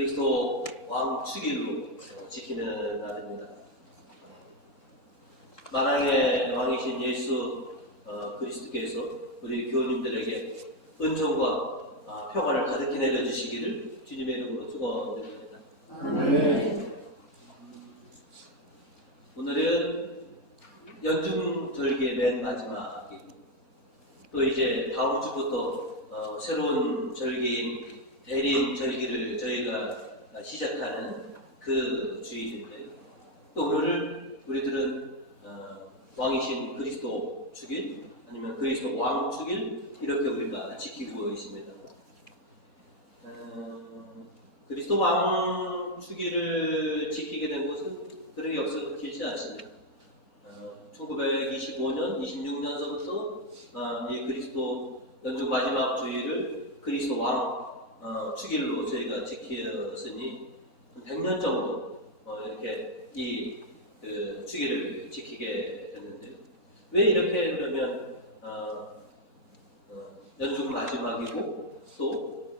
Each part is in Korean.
그리스도 왕 축일로 지키는 날입니다. 만왕의 왕이신 예수 그리스도께서 우리 교우님들에게 은총과 평안을 가득히 내려주시기를 주님의 이름으로 축원드립니다. 아멘. 오늘은 연중절기의 맨 마지막이고 또 이제 다음 주부터 새로운 절기인 대림절기를 저희가 시작하는 그 주일인데, 또 오늘을 우리들은 왕이신 그리스도 축일 아니면 그리스도 왕 축일 이렇게 우리가 지키고 있습니다. 그리스도 왕 축일을 지키게 된 것은 그렇게 역사가 길지 않습니다. 1925년, 26년서부터 이 그리스도 연중 마지막 주일을 그리스도 왕 축일로 저희가 지켰으니 100년 정도 이렇게 이 축일을 지키게 됐는데, 왜 이렇게 그러면 연중 마지막이고 또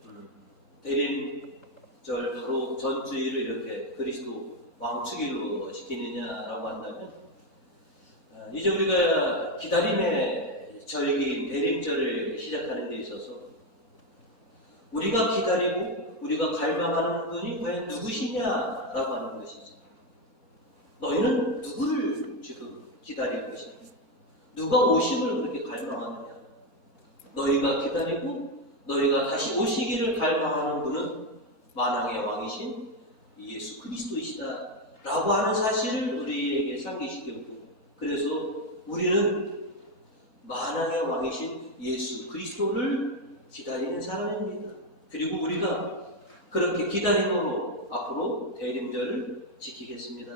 대림절 바로 전 주일을 이렇게 그리스도 왕 축일로 지키느냐라고 한다면, 이제 우리가 기다림의 절기인 대림절을 시작하는 데 있어서 우리가 기다리고 우리가 갈망하는 분이 과연 누구시냐라고 하는 것이죠. 너희는 누구를 지금 기다리고 있느냐? 누가 오심을 그렇게 갈망하느냐? 너희가 기다리고 너희가 다시 오시기를 갈망하는 분은 만왕의 왕이신 예수 그리스도이시다 라고 하는 사실을 우리에게 상기시켰고, 그래서 우리는 만왕의 왕이신 예수 그리스도를 기다리는 사람입니다. 그리고 우리가 그렇게 기다림으로 앞으로 대림절을 지키겠습니다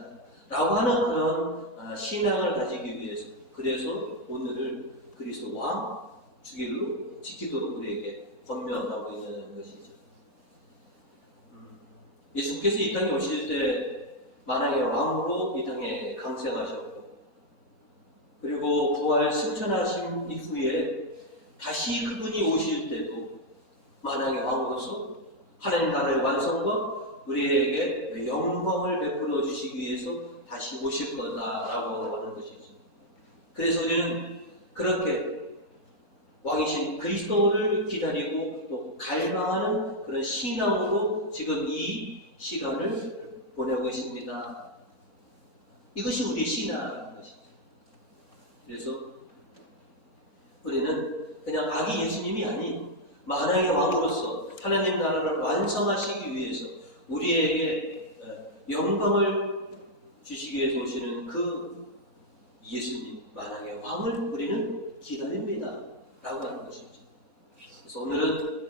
라고 하는 그런 신앙을 가지기 위해서, 그래서 오늘을 그리스도 왕 축일로 지키도록 우리에게 권면하고 있는 것이죠. 예수께서 이 땅에 오실 때 만왕의 왕으로 이 땅에 강생하셨고, 그리고 부활 승천하신 이후에 다시 그분이 오실 때도 만왕의 왕으로서 하나님 나라의 완성과 우리에게 영광을 베풀어 주시기 위해서 다시 오실 거다라고 하는 것이죠. 그래서 우리는 그렇게 왕이신 그리스도를 기다리고 또 갈망하는 그런 신앙으로 지금 이 시간을 보내고 있습니다. 이것이 우리의 신앙인 것이죠. 그래서 우리는 그냥 아기 예수님이 아닌 만왕의 왕으로서 하나님 나라를 완성하시기 위해서 우리에게 영광을 주시기 위해서 오시는 그 예수님, 만왕의 왕을 우리는 기다립니다 라고 하는 것이죠. 그래서 오늘은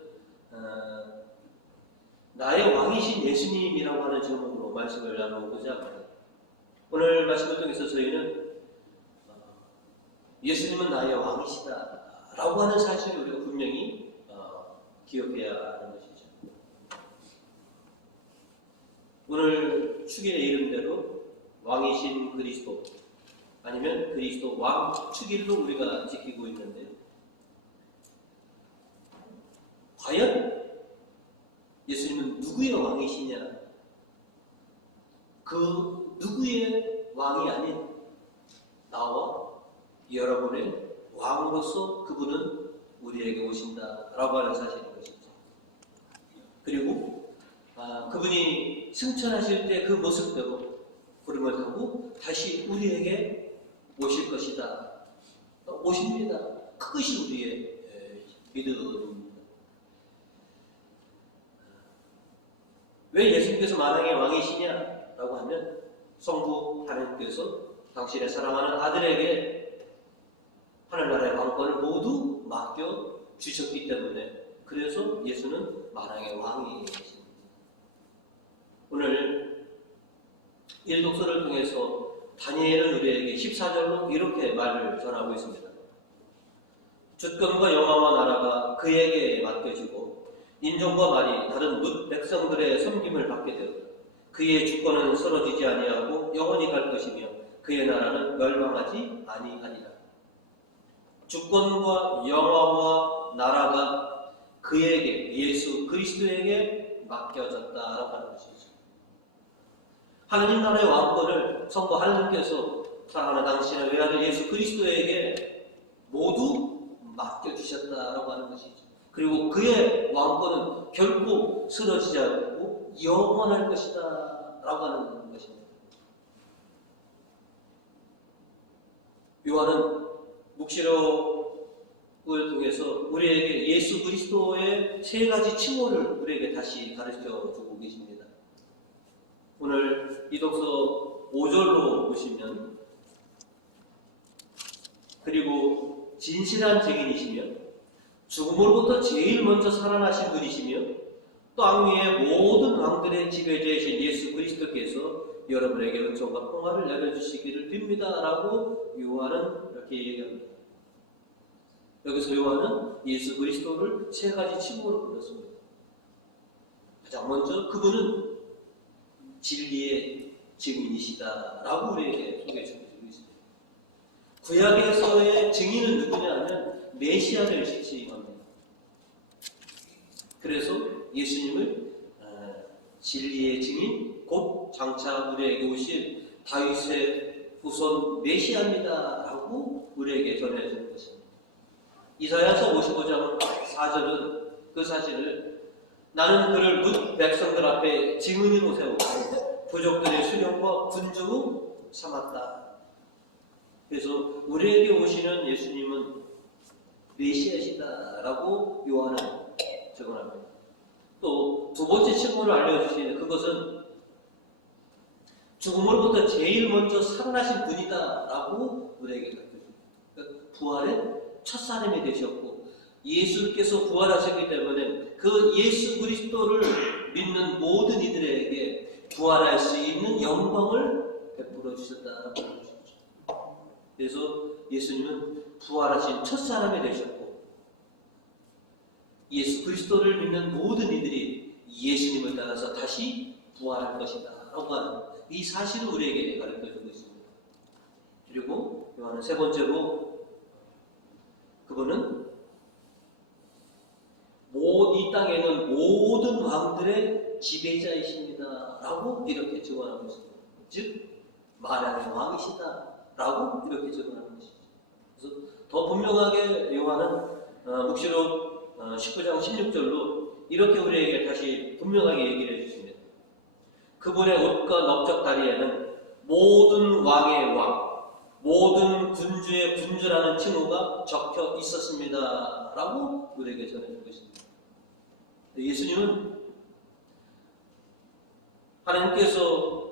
나의 왕이신 예수님이라고 하는 제목으로 말씀을 나누고자 합니다. 오늘 말씀을 통해서 저희는 예수님은 나의 왕이시다 라고 하는 사실을 우리가 분명히 기억해야 하는 것이죠. 오늘 축일의 이름대로 왕이신 그리스도 아니면 그리스도 왕 축일로 우리가 지키고 있는데, 과연 예수님은 누구의 왕이시냐? 그 누구의 왕이 아닌 나와 여러분의 왕으로서 그분은 우리에게 오신다라고 하는 사실인 것이죠. 그리고 그분이 승천하실 때 그 모습대로 구름을 타고 다시 우리에게 오실 것이다. 오십니다. 그것이 우리의 믿음입니다. 왜 예수님께서 만왕의 왕이시냐라고 하면, 성부 하나님께서 당신의 사랑하는 아들에게 하늘나라의 왕권을 모두 맡겨 주셨기 때문에, 그래서 예수는 만왕의 왕이십니다. 오늘 일독서를 통해서 다니엘은 우리에게 14절로 이렇게 말을 전하고 있습니다. 주권과 영화와 나라가 그에게 맡겨지고 인종과 말이 다른 뭇 백성들의 섬김을 받게 되었다. 그의 주권은 쓰러지지 아니하고 영원히 갈 것이며 그의 나라는 멸망하지 아니하리라. 주권과 영화와 나라가 그에게, 예수 그리스도에게 맡겨졌다라고 하는 것이죠. 하나님 나라의 왕권을 성부 하나님께서 사랑하는 당신의 외아들 예수 그리스도에게 모두 맡겨주셨다라고 하는 것이죠. 그리고 그의 왕권은 결코 쓰러지지 않고 영원할 것이다 라고 하는 것입니다. 요한은 묵시록을 통해서 우리에게 예수 그리스도의 세 가지 칭호를 우리에게 다시 가르쳐 주고 계십니다. 오늘 이 독서 5절로 보시면, 그리고 진실한 증인이시며 죽음으로부터 제일 먼저 살아나신 분이시며 땅 위의 모든 왕들의 지배자이신 예수 그리스도께서 여러분에게 은총과 평화를 내려주시기를 빕니다 라고 요한은 이렇게 얘기합니다. 여기서 요한은 예수 그리스도를 세 가지 칭호로 불렀습니다. 가장 먼저 그분은 진리의 증인이시다 라고 우리에게 소개해주고 있습니다. 구약에서의 증인은 누구냐면 메시아를 지칭합니다. 그래서 예수님을 진리의 증인, 곧 장차 우리에게 오실 다윗의 후손 메시아입니다 라고 우리에게 전해주는 것입니다. 이사야서 55장 4절은 그 사실을 나는 그를 뭇 백성들 앞에 증인으로 세우고 부족들의 수령과 군주로 삼았다. 그래서 우리에게 오시는 예수님은 메시아시다라고 요한은 적어납니다. 또 두 번째 칭호를 알려주시는 그것은 죽음으로부터 제일 먼저 살아나신 분이다라고 우리에게 가르쳐줍니다. 그러니까 부활의 첫사람이 되셨고 예수께서 부활하셨기 때문에 그 예수 그리스도를 믿는 모든 이들에게 부활할 수 있는 영광을 베풀어 주셨다라고 하셨죠. 그래서 예수님은 부활하신 첫사람이 되셨고 예수 그리스도를 믿는 모든 이들이 예수님을 따라서 다시 부활할 것이다 라고 하는 이 사실을 우리에게 가르쳐주고 있습니다. 그리고 요한은 세 번째로 그분은 이 땅에는 모든 왕들의 지배자이십니다 라고 이렇게 증언하고 있습니다. 즉 만왕의 왕이시다 라고 이렇게 증언하는 것이죠. 그래서 더 분명하게 요한은 묵시록 19장 16절로 이렇게 우리에게 다시 분명하게 얘기를 해주십니다. 그분의 옷과 넓적 다리에는 모든 왕의 왕, 모든 군주의 군주라는 칭호가 적혀 있었습니다 라고 우리에게 전해준 것입니다. 예수님은 하나님께서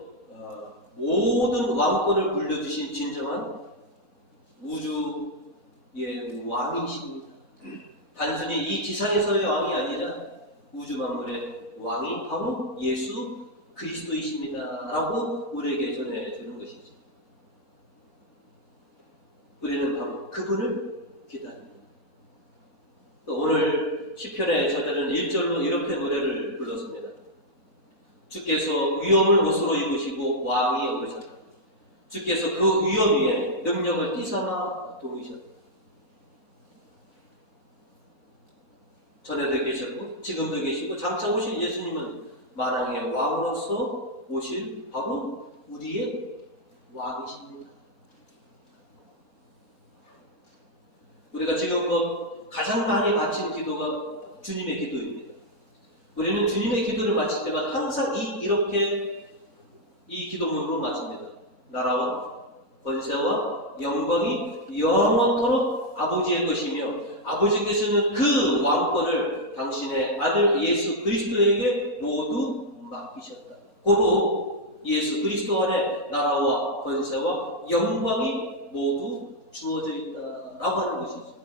모든 왕권을 물려주신 진정한 우주의 왕이십니다. 단순히 이 지상에서의 왕이 아니라 우주 만물의 왕이 바로 예수 그리스도이십니다 라고 우리에게 전해주는 것이죠. 우리는 바로 그분을 기다립니다. 또 오늘 시편의 저자는 1절로 이렇게 노래를 불렀습니다. 주께서 위엄을 옷으로 입으시고 왕이 오르셨다. 주께서 그 위엄 위에 능력을 띠삼아 도우셨다. 전에도 계셨고 지금도 계시고 장차 오실 예수님은 만왕의 왕으로서 오실 바로 우리의 왕이십니다. 우리가 지금껏 가장 많이 바친 기도가 주님의 기도입니다. 우리는 주님의 기도를 마칠 때마다 항상 이렇게 이 기도문으로 마칩니다. 나라와 권세와 영광이 영원토록 아버지의 것이며 아버지께서는 그 왕권을 당신의 아들 예수 그리스도에게 모두 맡기셨다. 고로 예수 그리스도 안에 나라와 권세와 영광이 모두 주어져 있다라고 하는 것이죠.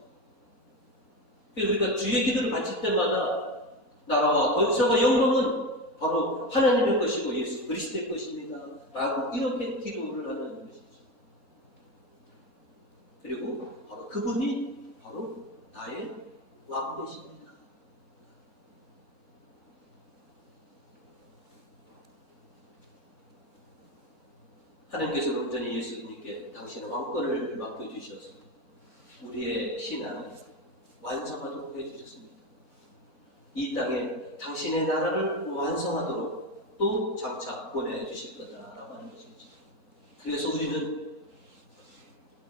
그래서 우리가 주의 기도를 바칠 때마다 나라와 권세와 영광은 바로 하나님의 것이고 예수 그리스도의 것입니다 라고 이렇게 기도를 하는 것이죠. 그리고 바로 그분이 바로 나의 왕 되십니다. 하나님께서는 온전히 예수님께 당신의 왕권을 맡겨주셔서 우리의 신앙을 완성하도록 해주셨습니다. 이 땅에 당신의 나라를 완성하도록 또 장차 보내주실 거다라고 하는 것이죠. 그래서 우리는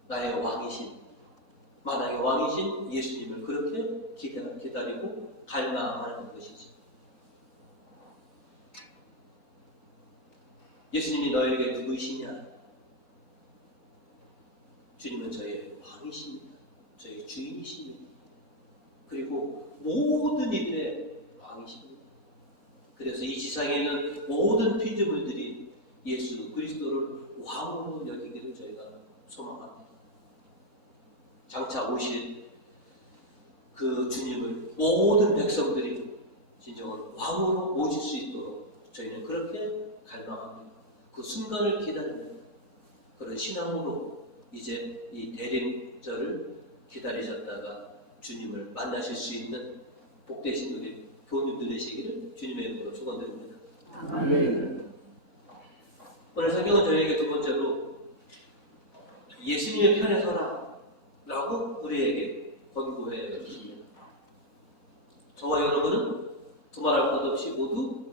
나의 왕이신, 만왕의 왕이신 예수님을 그렇게 기다리고 갈망하는 것이죠. 예수님이 너에게 누구이시냐? 주님은 저의 왕이십니다. 저의 주인이십니다. 그리고 모든 이들의 왕이십니다. 그래서 이 지상에 있는 모든 피조물들이 예수 그리스도를 왕으로 여기기를 저희가 소망합니다. 장차 오실 그 주님을 모든 백성들이 진정한 왕으로 모실 수 있도록 저희는 그렇게 갈망합니다. 그 순간을 기다립니다. 그런 신앙으로 이제 이 대림절을 기다리셨다가 주님을 만나실 수 있는 복되신 우리 교우님들 되시기를 주님의 이름으로 축원드립니다. 아멘. 오늘 성경은 저희에게 두 번째로 예수님의 편에 서라 라고 우리에게 권고해 주십니다. 저와 여러분은 두말할 것 없이 모두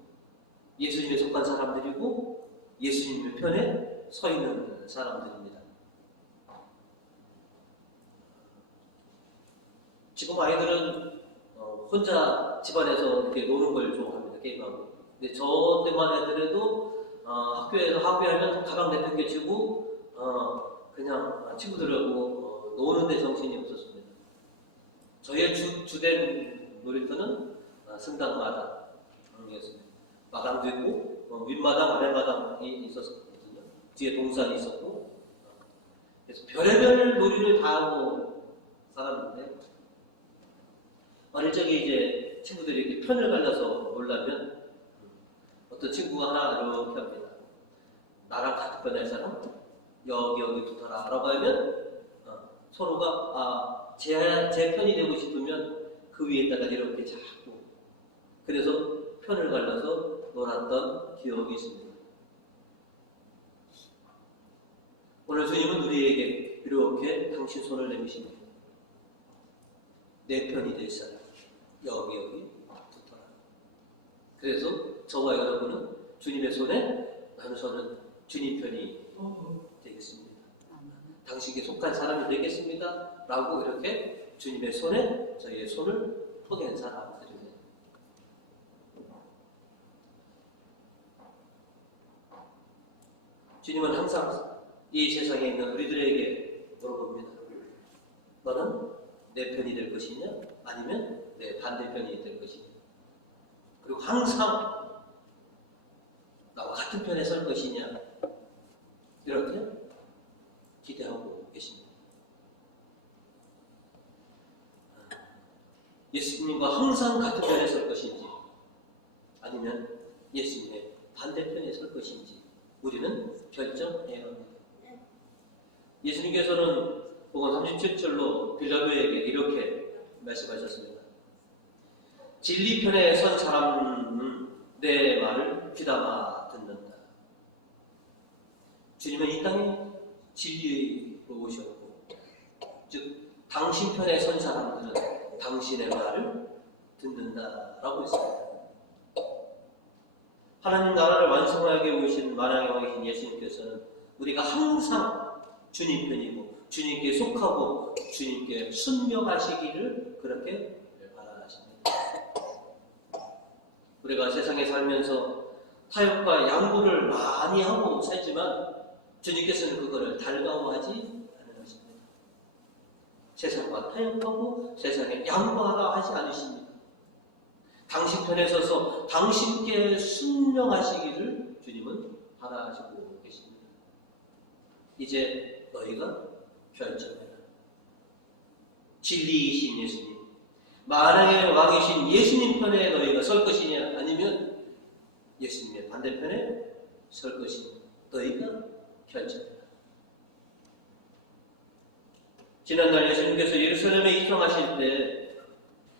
예수님에 속한 사람들이고 예수님의 편에 서 있는 사람들입니다. 지금 아이들은 혼자 집안에서 이렇게 노는 걸 좋아합니다. 게임하고. 근데 저 때만 해더라도 학교에서 학교하면 가방 내팽개치고 그냥 친구들하고 노는 데 정신이 없었습니다. 저희의 주된 놀이터는 승당마당이었습니다. 마당도 있고 윗마당, 아랫마당이 있었거든요. 뒤에 동산이 있었고 그래서 별의별 놀이를 다 하고 살았는데 어릴 적에 이제 친구들이 이렇게 편을 갈라서 놀라면 어떤 친구가 하나 이렇게 합니다. 나랑 같은 편 할 사람? 여기 붙어라 라고 하면 서로가 제 편이 되고 싶으면 그 위에다가 이렇게 잡고 그래서 편을 갈라서 놀았던 기억이 있습니다. 오늘 주님은 우리에게 이렇게 당신 손을 내미십니다. 내 편이 될 사람 여기 붙어라. 그래서 저와 여러분은 주님의 손에 나는 저는 주님 편이 되겠습니다. 당신에게 속한 사람이 되겠습니다. 라고 이렇게 주님의 손에 저희의 손을 포기한 사람들입니다. 주님은 항상 이 세상에 있는 우리들에게 물어봅니다. 너는 내 편이 될 것이냐? 아니면 내 반대편이 될 것이냐? 그리고 항상 나와 같은 편에 설 것이냐? 이렇게 기대하고 계십니다. 예수님과 항상 같은 편에 설 것인지 아니면 예수님의 반대편에 설 것인지 우리는 결정해야 합니다. 예수님께서는 복음 37절로 빌라도에게 이렇게 말씀하셨습니다. 진리 편에 선 사람은 내 말을 귀담아 듣는다. 주님은 이 땅에 진리로 오셨고 즉 당신 편에 선 사람들은 당신의 말을 듣는다라고 했습니다. 하나님 나라를 완성하게 오신 만왕의 왕이신 예수님께서는 우리가 항상 주님 편이고 주님께 속하고 주님께 순명하시기를 그렇게 바라십니다. 우리가 세상에 살면서 타협과 양보를 많이 하고 살지만 주님께서는 그거를 달가워하지 않는 것입니다. 세상과 타협하고 세상에 양보하라 하지 않으십니다. 당신 편에 서서 당신께 순명하시기를 주님은 바라시고 계십니다. 이제 너희가 결정해라. 진리이신 예수님, 만왕의 왕이신 예수님 편에 너희가 설 것이냐 아니면 예수님의 반대편에 설 것이냐 너희가 결정해라. 지난날 예수님께서 예루살렘에 입성하실 때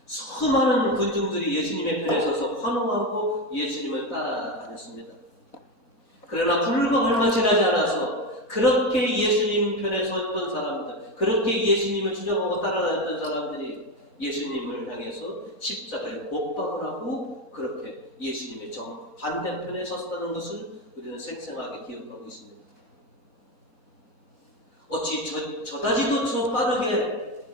수많은 군중들이 예수님의 편에 서서 환호하고 예수님을 따라다녔습니다. 그러나 불과 얼마 지나지 않아서 그렇게 예수님 편에 섰던 사람들, 그렇게 예수님을 주장하고 따라다녔던 사람들이 예수님을 향해서 십자가에 못 박으라고 그렇게 예수님의 정 반대편에 섰다는 것을 우리는 생생하게 기억하고 있습니다. 어찌 저다지도 저 빠르게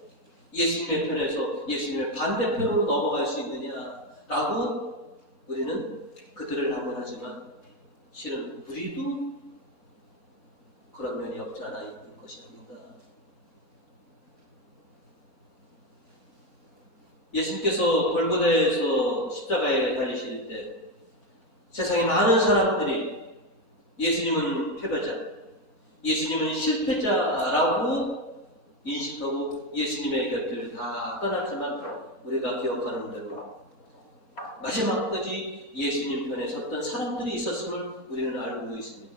예수님의 편에서 예수님의 반대편으로 넘어갈 수 있느냐라고 우리는 그들을 나무라지만 실은 우리도 그런 면이 없지 않아 있는 것이 아닌가. 예수님께서 골고다에서 십자가에 달리실 때 세상에 많은 사람들이 예수님은 패배자, 예수님은 실패자라고 인식하고 예수님의 곁을 다 떠났지만 우리가 기억하는 대로 마지막까지 예수님 편에 섰던 사람들이 있었음을 우리는 알고 있습니다.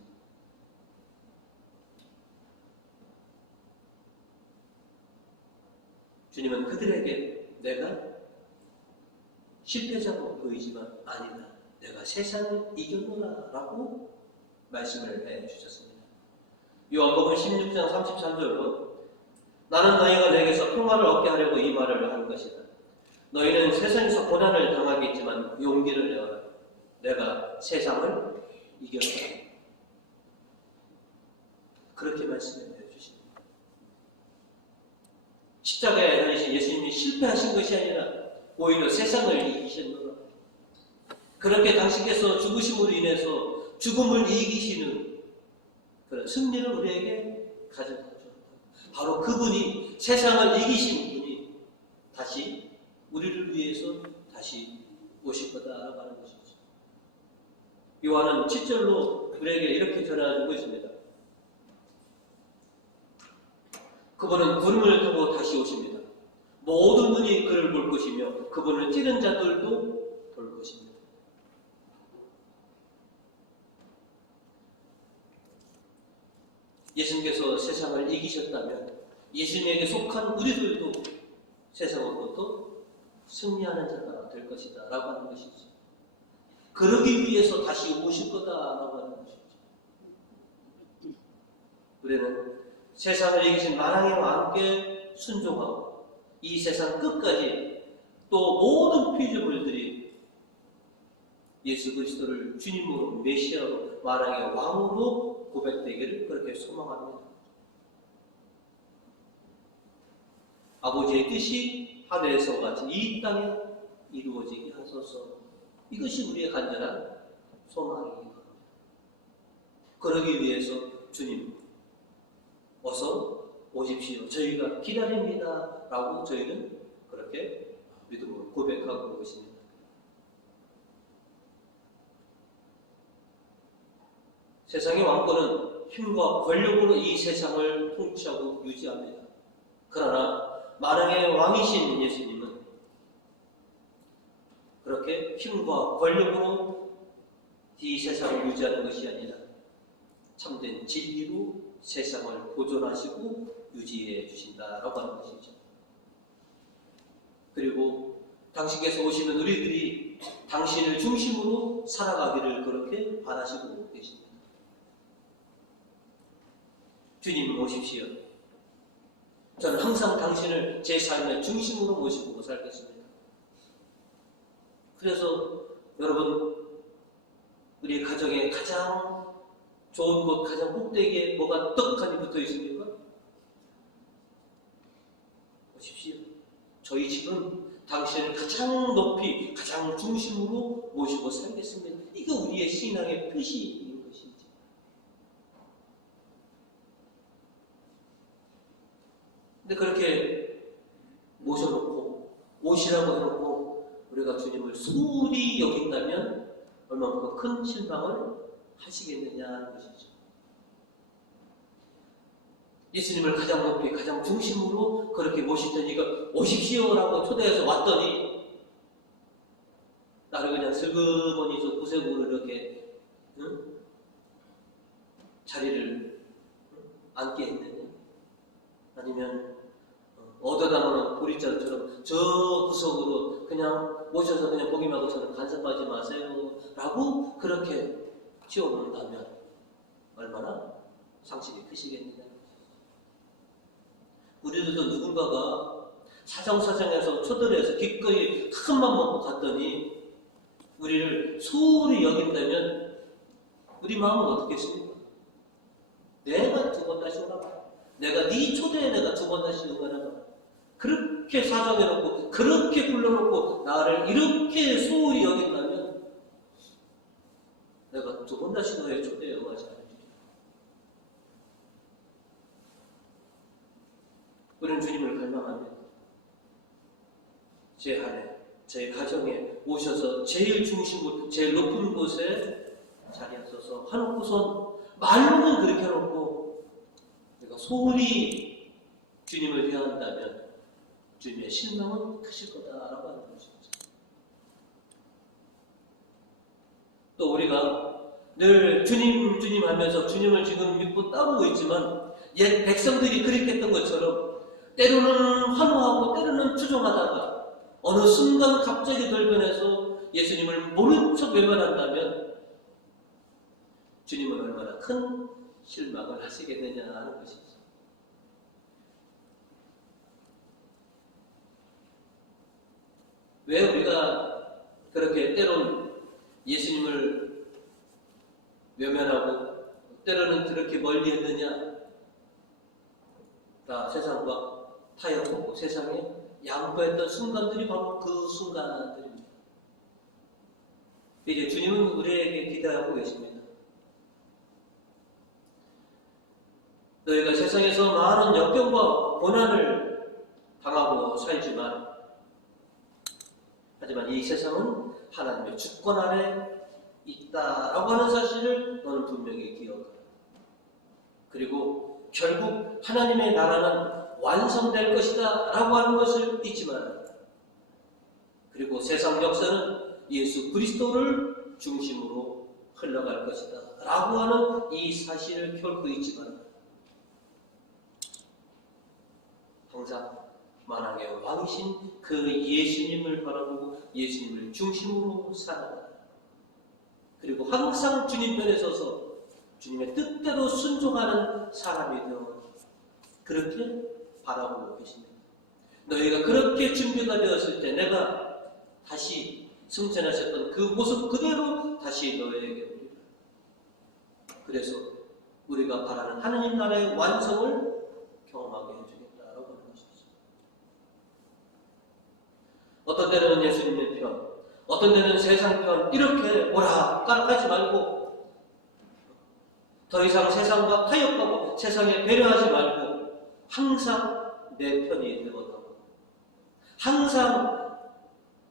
주님은 그들에게 내가 실패자로 보이지만 아니다, 내가 세상을 이겼노라 라고 말씀을 해주셨습니다. 요한복음 16장 33절로 나는 너희가 내게서 평화를 얻게 하려고 이 말을 한 것이다. 너희는 세상에서 고난을 당하겠지만 용기를 내어라. 내가 세상을 이겼다. 그렇게 말씀해 주십니다. 십자가에 달리신 예수님이 실패하신 것이 아니라 오히려 세상을 이기셨노라. 그렇게 당신께서 죽으심으로 인해서 죽음을 이기시는 그런 승리를 우리에게 가져다 주었다. 바로 그분이, 세상을 이기신 분이 다시 우리를 위해서 다시 오실 거다라고 하는 것이죠. 요한은 7절로 우리에게 이렇게 전해주고 있습니다. 그분은 구름을 타고 다시 오십니다. 모든 눈이 그를 볼 것이며 그분을 찌른 자들도 볼 것입니다. 예수님께서 세상을 이기셨다면 예수님에게 속한 우리들도 세상으로부터 승리하는 자가 될 것이다 라고 하는 것이죠. 그러기 위해서 다시 오실 거다 라고 하는 것이죠. 우리는 세상을 이기신 만왕의 왕께 순종하고 이 세상 끝까지 또 모든 피조물들이 예수 그리스도를 주님으로 메시아로 만왕의 왕으로 고백되기를 그렇게 소망합니다. 아버지의 뜻이 하늘에서 같이 이 땅에 이루어지게 하소서. 이것이 우리의 간절한 소망입니다. 그러기 위해서 주님 어서 오십시오. 저희가 기다립니다. 라고 저희는 그렇게 믿음으로 고백하고 있습니다. 세상의 왕권은 힘과 권력으로 이 세상을 통치하고 유지합니다. 그러나 만왕의 왕이신 예수님은 그렇게 힘과 권력으로 이 세상을 유지하는 것이 아니라 참된 진리로 세상을 보존하시고 유지해 주신다라고 하는 것이죠. 그리고 당신께서 오시는 우리들이 당신을 중심으로 살아가기를 그렇게 바라시고 계십니다. 주님 오십시오. 저는 항상 당신을 제 삶의 중심으로 모시고 살겠습니다. 그래서 여러분, 우리 가정에 가장 좋은 곳, 가장 꼭대기에 뭐가 떡하니 붙어 있습니까? 오십시오. 저희 집은 당신을 가장 높이, 가장 중심으로 모시고 살겠습니다. 이게 우리의 신앙의 표시인 것이죠. 근데 그렇게 모셔놓고 오시라고 해놓고 우리가 주님을 소홀히 여긴다면 얼마나 큰 실망을 하시겠느냐 하는 것이죠. 예수님을 가장 높이 가장 중심으로 그렇게 모시더니 이거 오십시오라고 초대해서 왔더니 나를 그냥 슬그머니 저 구색으로 이렇게 자리를 앉게 했느냐, 아니면 얻어다 놓는 보리자루처럼 저 구석으로 그냥 오셔서 그냥 보기만 하고 저는 간섭하지 마세요 라고 그렇게 치워놓는다면 얼마나 상식이 크시겠느냐. 우리들도 누군가가 사정사정해서 초들에서 기꺼이 큰 맘 먹고 갔더니 우리를 소홀히 여긴다면 우리 마음은 어떻겠습니까? 내가 두 번 다시 오라고. 내가 네 초대에 내가 두 번 다시 응하라고. 그렇게 사정해놓고 그렇게 불러놓고 나를 이렇게 소홀히 여긴다면 내가 두 번 다시 너의 초대에 응하지 않으리라. 우리는 주님을 갈망합니다. 제 안에, 제 가정에 오셔서 제일 중심으로, 제일 높은 곳에 자리하셔서 하놓고선 말로는 그렇게 해놓고 내가 소홀히 주님을 대한다면 주님의 실망은 크실 거다라고 하는 것입니다. 또 우리가 늘 주님 주님 하면서 주님을 지금 믿고 따르고 있지만 옛 백성들이 그렇게 했던 것처럼 때로는 환호하고 때로는 추종하다가 어느 순간 갑자기 돌변해서 예수님을 모른 척 외면한다면 주님은 얼마나 큰 실망을 하시겠느냐 하는 것이죠. 왜 우리가 그렇게 때론 예수님을 외면하고 때로는 그렇게 멀리 했느냐? 다 세상과 타협하고 세상에 양보했던 순간들이 바로 그 순간들입니다. 이제 주님은 우리에게 기대하고 계십니다. 너희가 세상에서 많은 역경과 고난을 당하고 살지만 하지만 이 세상은 하나님의 주권 아래 있다라고 하는 사실을 너는 분명히 기억하라. 그리고 결국 하나님의 나라는 완성될 것이다 라고 하는 것을 잊지 마라. 그리고 세상 역사는 예수 그리스도를 중심으로 흘러갈 것이다 라고 하는 이 사실을 결코 잊지 마라. 항상 만왕의 왕이신 그 예수님을 바라보고 예수님을 중심으로 살아가라. 그리고 항상 주님 편에 서서 주님의 뜻대로 순종하는 사람이 되어 그렇게 바라보고 계십니다. 너희가 그렇게 준비가 되었을 때 내가 다시 승천하셨던 그 모습 그대로 다시 너희에게 오리라. 그래서 우리가 바라는 하느님 나라의 완성을 경험하게 해주겠다라고 하는 것이죠. 어떤 때는 예수님의 편, 어떤 때는 세상 편 이렇게 오락가락하지 말고 더 이상 세상과 타협하고 세상에 배려하지 말고 항상 내 편이 되어가고 항상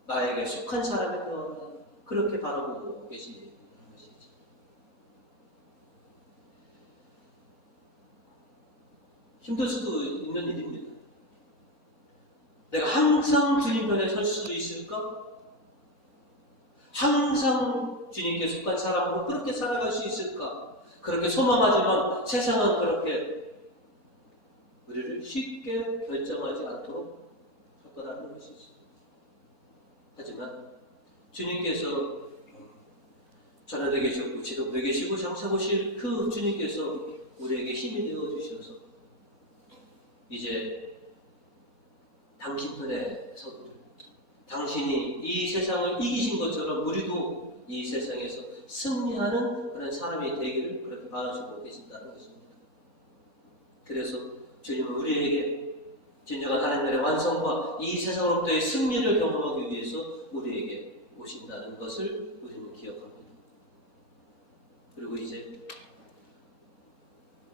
나에게 속한 사람이 되어라. 그렇게 바라보고 계시는 것이죠. 힘들 수도 있는 일입니다. 내가 항상 주님 편에 설 수 있을까? 항상 주님께 속한 사람으로 그렇게 살아갈 수 있을까? 그렇게 소망하지만 세상은 그렇게 우리를 쉽게 결정하지 않도록 할 거라는 것이죠. 하지만 주님께서 전에도 계셨고 지금도 계시고 장차 오실 그 주님께서 우리에게 힘이 되어 주셔서 이제 당신 편에 서도록 당신이 이 세상을 이기신 것처럼 우리도 이 세상에서 승리하는 그런 사람이 되기를 그렇게 바라시고 계신다는 것입니다. 그래서 주님은 우리에게 진정한 하나님의 완성과 이 세상으로부터의 승리를 경험하기 위해서 우리에게 오신다는 것을 우리는 기억합니다. 그리고 이제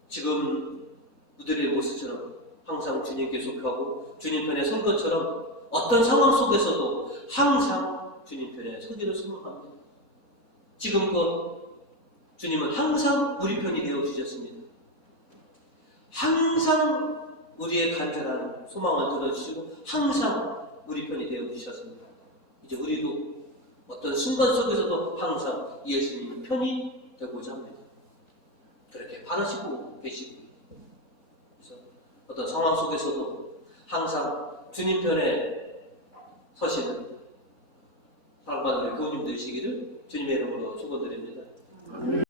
지금 우리의 모습처럼 항상 주님께 속하고 주님 편에 선 것처럼 어떤 상황 속에서도 항상 주님 편에 서기를 소망합니다. 지금껏 주님은 항상 우리 편이 되어 주셨습니다. 항상 우리의 간절한 소망을 들어주시고 항상 우리 편이 되어 주셨습니다. 이제 우리도 어떤 순간 속에서도 항상 예수님 편이 되고자 합니다. 그렇게 바라시고 계시고 그래서 어떤 상황 속에서도 항상 주님 편에 서시는 사랑받는 교우님 되시기를 주님의 이름으로 축원드립니다.